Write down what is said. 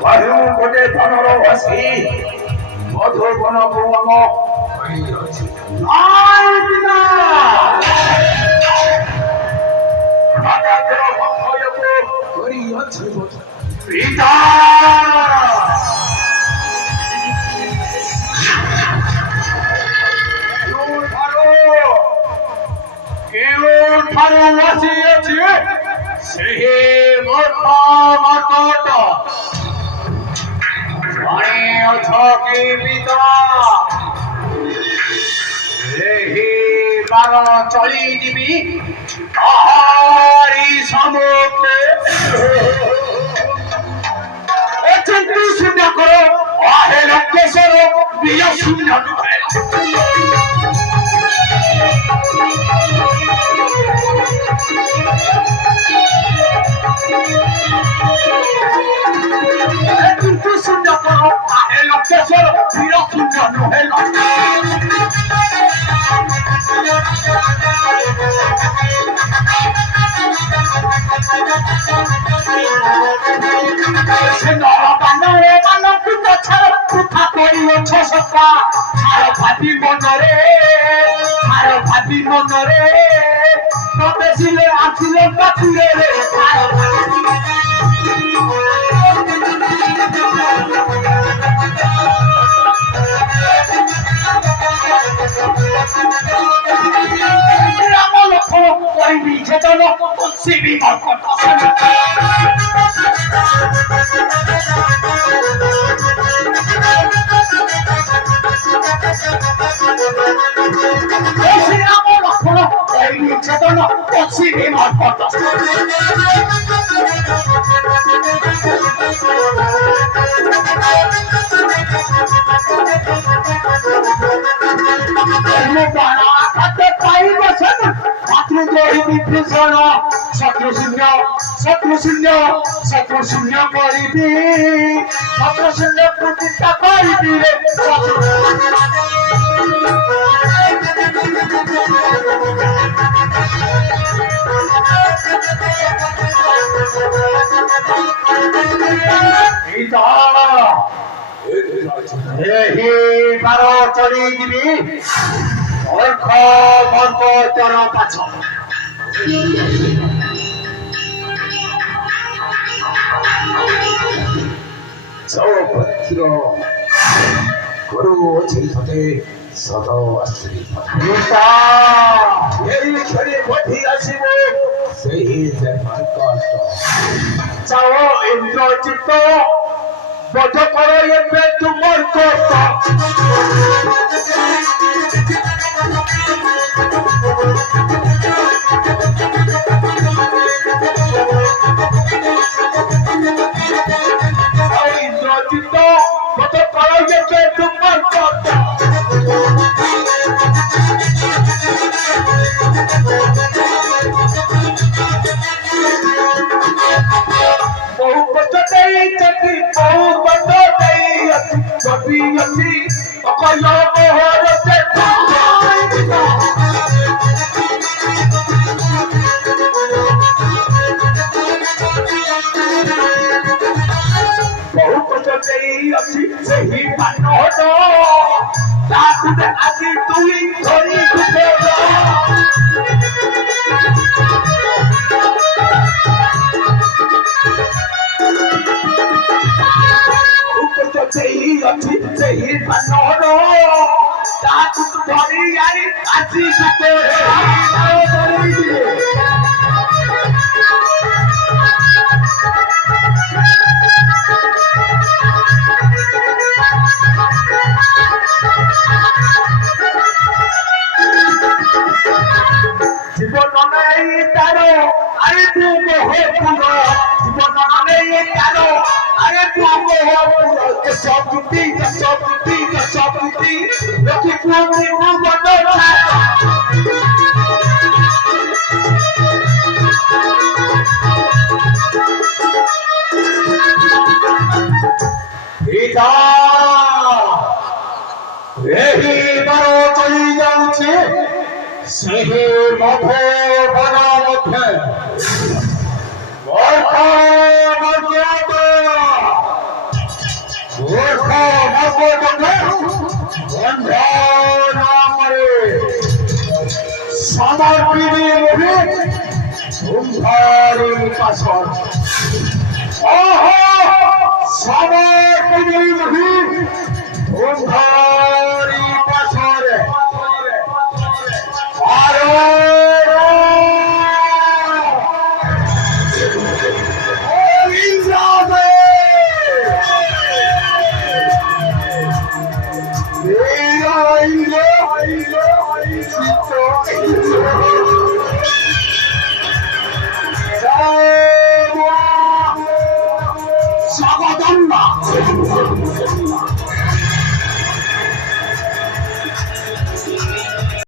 কারু গোটে ধনর ভাসি মধুবন ভুবন হইয়াছে। নাই পিতা রাজাদের ভক্ষয়ক করিয়াছে পিতা। কেউঠাରୁ ଆସିଅଛି ସେହି ମୂର୍ଖ ମର୍କଟ ଜାଣିଅଛ କି ପିତା ଏହି ବାର ଚଳିଯିବି ତାହାରି ସମ୍ମୁଖେ ଅଛନ୍ତି ଶୂନ୍ୟ କର ଆହେ ଲଙ୍କେଶ୍ୱର ବିୟ ଶୂନ୍ୟ কিন্তু শূন্য করো আহে লঙ্কেশ্বর বীর শূন্য নহে সে নরবানরে বানকুত ছাড় কথা করিଅছ সত্তা ছাড় ভাবি মনরে প্রবেশিলে আসিলে পাখিরে রে রাম লক্ষ্মণ করিবি চেতন শিবি মর্কট শ্রীরাম লক্ষ্মণ করিবি চেতন শিবি মর্কট বিভীষণ শত্রু শূন্য করিবি শত্রু শূন্য প্রতিষ্ঠা করিবি রে ଏହି ବାର ଚଳି ଯିବି ମୂର୍ଖ ମର୍କ ଚର ପାଛ ସୌଭଦ୍ର କରୁଅଛି ତତେ ସଦ ଆଶ୍ରୀ ପିତା ଏହି କ୍ଷଣି ବଢି ଆସିବ ସେହି ମର୍କଟ ଚାଓ ଇନ୍ଦ୍ରଜିତ ବଧ କର ଏବେ ତୁ ମର୍କଟ ইন্দ্রজিত বধ কর ଏବେ ତୁ মর্কট বহু কষ্ট ଦେଇଛନ୍ତି ବହୁ କଷ୍ଟ ଦେଇଅଛି ଯଦି ଅଛି ଅକଲ ମୋହର ବହୁ କଷ୍ଟ ଦେଇଅଛି ସେହି ପାନହଟ ତାକୁ ଆଜି ତୁଇ ଧରି ଅଛି ସେହି ପାନହଟ ତାକୁ ଧରି ଆଣି ଆଜି জীবন নেই তার আরে তু মোহপুর জীবন নেই তার আরে তু মোহপুর সবুতি লক্ষ্মী পুঁজি ভুবন পিতা ଏହି ବାର ଚଳି ଯାଉଛି ସେହି ମଧୁବନ ମଧ୍ୟରେ সমর্পিনী মুভি ধুমধারি পাশন সমর্পিনী মুভি ধুমধার